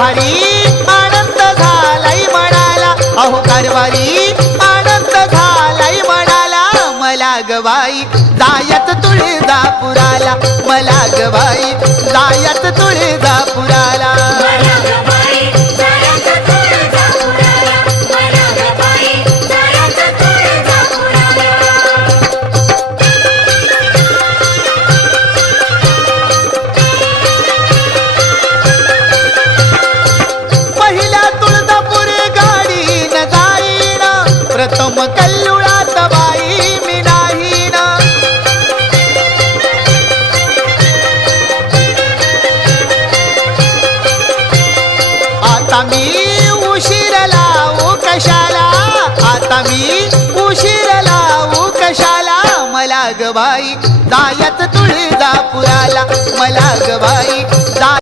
कारभारी आनंद झालाय म्हणाला, अहो कारभारी आनंद झालाय म्हणाला, मला ग बाई जायच तुळजापुराला, मला ग बाई जायच तुळजापुराला. पहिल्या तुळजापुरी गाडीन जाईन, प्रथम कल्लुळात बाई मी नाहीन. आता मी उशीर लावू कशाला, आता मी उशीर लावू कशाला, मला ग बाई जायच तुळजापुराला, मला ग बाई